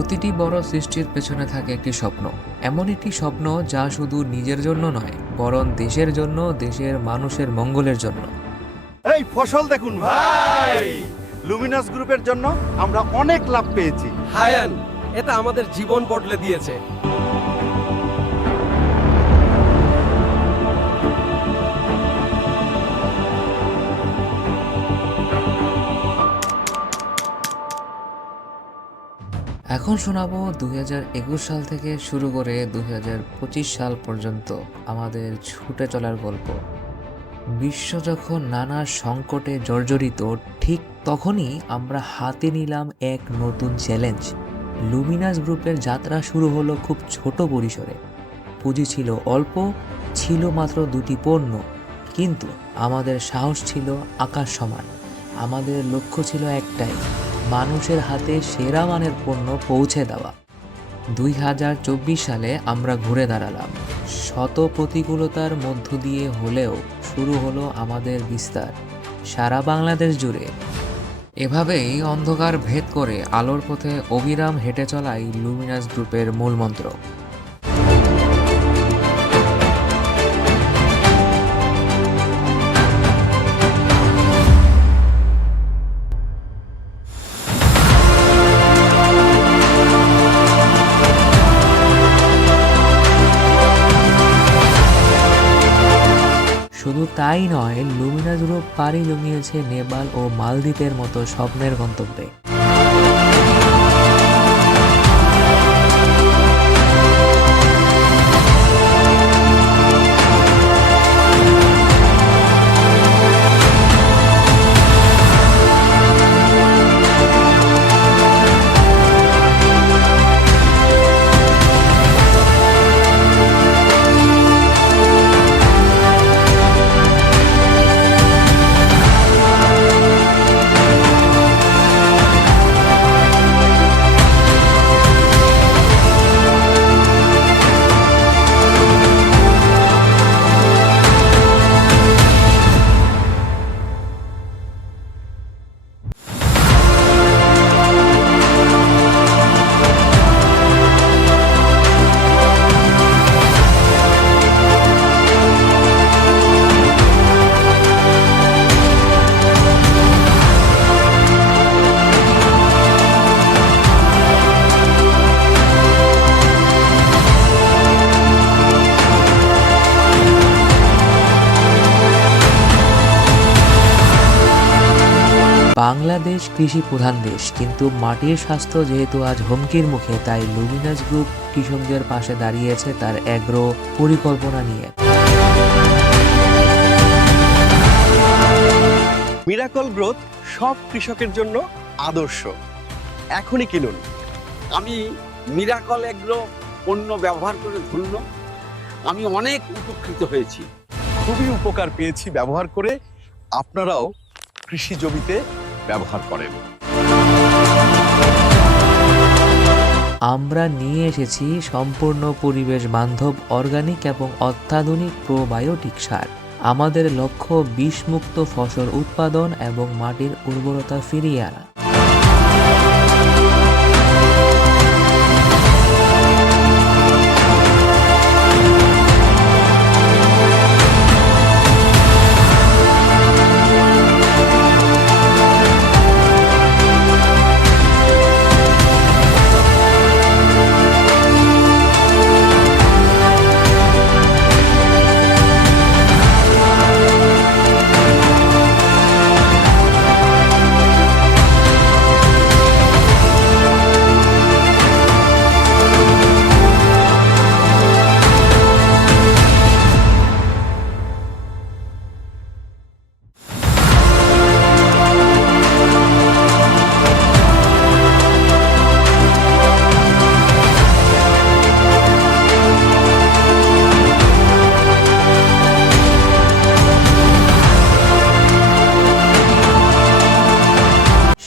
প্রতিটি বড় সৃষ্টির পেছনে থাকে একটি স্বপ্ন, এমন একটি স্বপ্ন যা শুধু নিজের জন্য নয়, বরং দেশের জন্য, দেশের মানুষের মঙ্গলের জন্য। এই ফসল দেখুন ভাই, লুমিনাস গ্রুপের জন্য আমরা অনেক লাভ পেয়েছি। হায়ান, এটা আমাদের জীবন বদলে দিয়েছে। এখন শোনাবো 2021 সাল থেকে শুরু করে 2025 সাল পর্যন্ত আমাদের ছুটে চলার গল্প। বিশ্ব যখন নানা সংকটে জর্জরিত, ঠিক তখনই আমরা হাতে নিলাম এক নতুন চ্যালেঞ্জ। লুমিনাস গ্রুপের যাত্রা শুরু হলো খুব ছোট পরিসরে। পুঁজি ছিল অল্প, ছিল মাত্র 2টি পণ্য, কিন্তু আমাদের সাহস ছিল আকাশ সমান। আমাদের লক্ষ্য ছিল একটাই, মানুষের হাতে সেরা মানের পণ্য পৌঁছে দেওয়া। 2024 সালে আমরা ঘুরে দাঁড়ালাম। শত প্রতিকূলতার মধ্য দিয়ে হলেও শুরু হলো আমাদের বিস্তার সারা বাংলাদেশ জুড়ে। এভাবেই অন্ধকার ভেদ করে আলোর পথে অবিরাম হেঁটে চলাই লুমিনাস গ্রুপের মূলমন্ত্র। শুধু তাই নয়, লুমিনাস গ্রুপ পাড়ি জমিয়েছে নেপাল ও মালদ্বীপের মতো স্বপ্নের গন্তব্যে। বাংলাদেশ কৃষি প্রধান দেশ, কিন্তু মাটির স্বাস্থ্য যেহেতু আজ হুমকির মুখে, তাই লুমিনাস গ্রুপ কৃষকদের পাশে দাঁড়িয়েছে তার এগ্রো পরিকল্পনা নিয়ে। মিরাকল গ্রোথ সব কৃষকের জন্য আদর্শ। এখনই কিনুন। আমি মিরাকল এগ্রো পণ্য ব্যবহার করে ধন্য। আমি অনেক উপকৃত হয়েছি। খুবই উপকার পেয়েছি ব্যবহার করে। আপনারাও কৃষি জমিতে ব্যবহার করেন। আমরা নিয়ে এসেছি সম্পূর্ণ পরিবেশ বান্ধব অর্গানিক এবং অত্যাধুনিক প্রোবায়োটিক সার। আমাদের লক্ষ্য বিষমুক্ত ফসল উৎপাদন এবং মাটির উর্বরতা ফিরিয়ে আনা।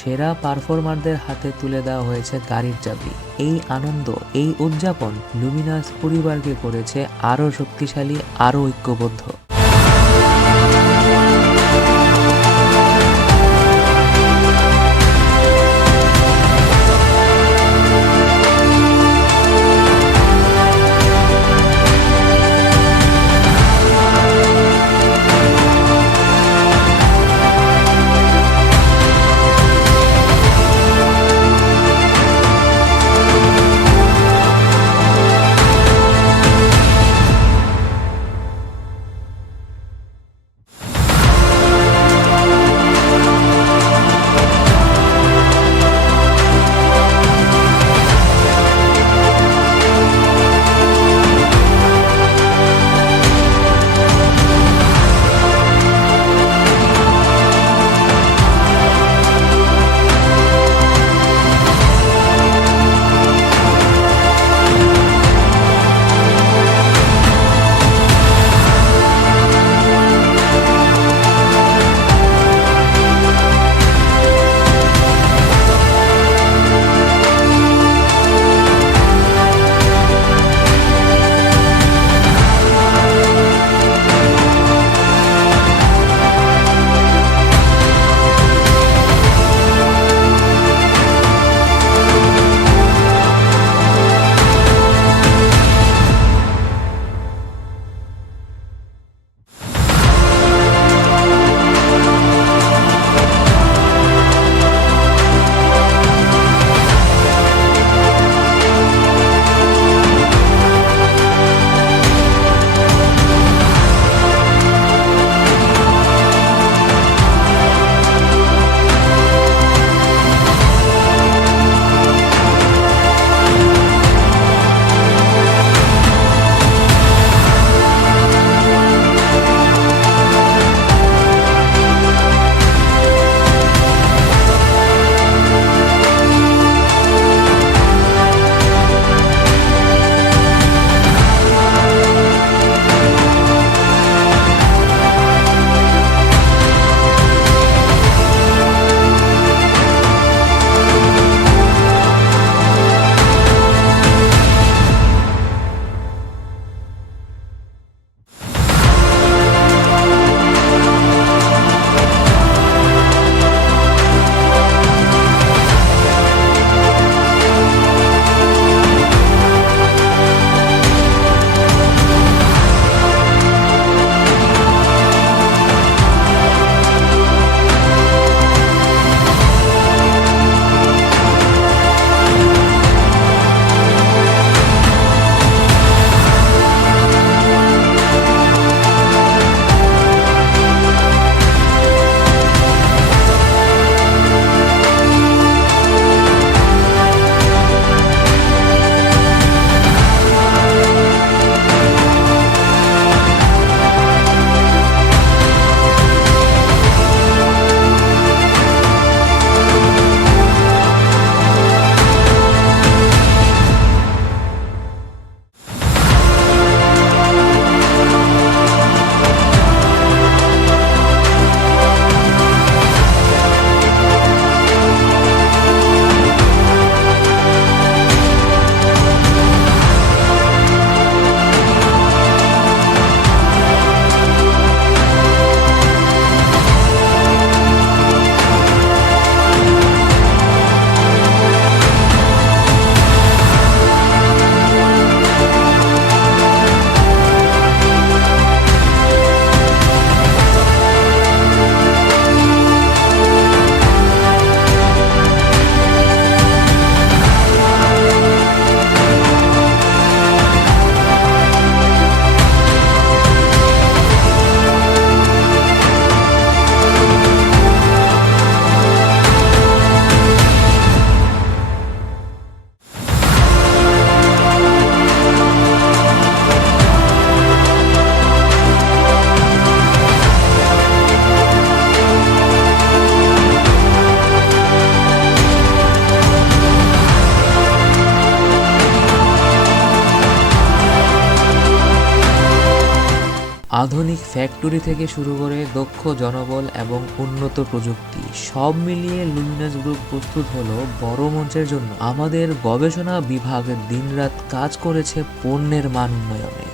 সেরা পারফর্মারদের হাতে তুলে দেওয়া হয়েছে গাড়ির চাবি। এই আনন্দ, এই উদযাপন লুমিনাস পরিবারকে করেছে আরও শক্তিশালী, আরও ঐক্যবদ্ধ। আধুনিক ফ্যাক্টরি থেকে শুরু করে দক্ষ জনবল এবং উন্নত প্রযুক্তি সব মিলিয়ে লুমিনাস গ্রুপ প্রস্তুত হলো বড় মঞ্চের জন্য। আমাদের গবেষণা বিভাগ দিনরাত কাজ করেছে পণ্যের মান উন্নয়নে।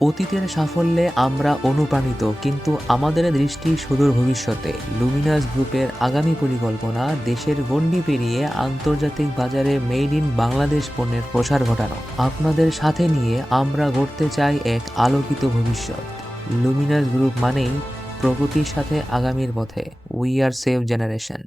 অতীতের সাফল্যে আমরা অনুপ্রাণিত, কিন্তু আমাদের দৃষ্টি সুদূর ভবিষ্যতে। লুমিনাস গ্রুপের আগামী পরিকল্পনা দেশের গণ্ডি পেরিয়ে আন্তর্জাতিক বাজারে মেড ইন বাংলাদেশ পণ্যের প্রসার ঘটানো। আপনাদের সাথে নিয়ে আমরা গড়তে চাই এক আলোকিত ভবিষ্যৎ। লুমিনাস গ্রুপ মানেই প্রগতির সাথে আগামীর পথে। We are save generation.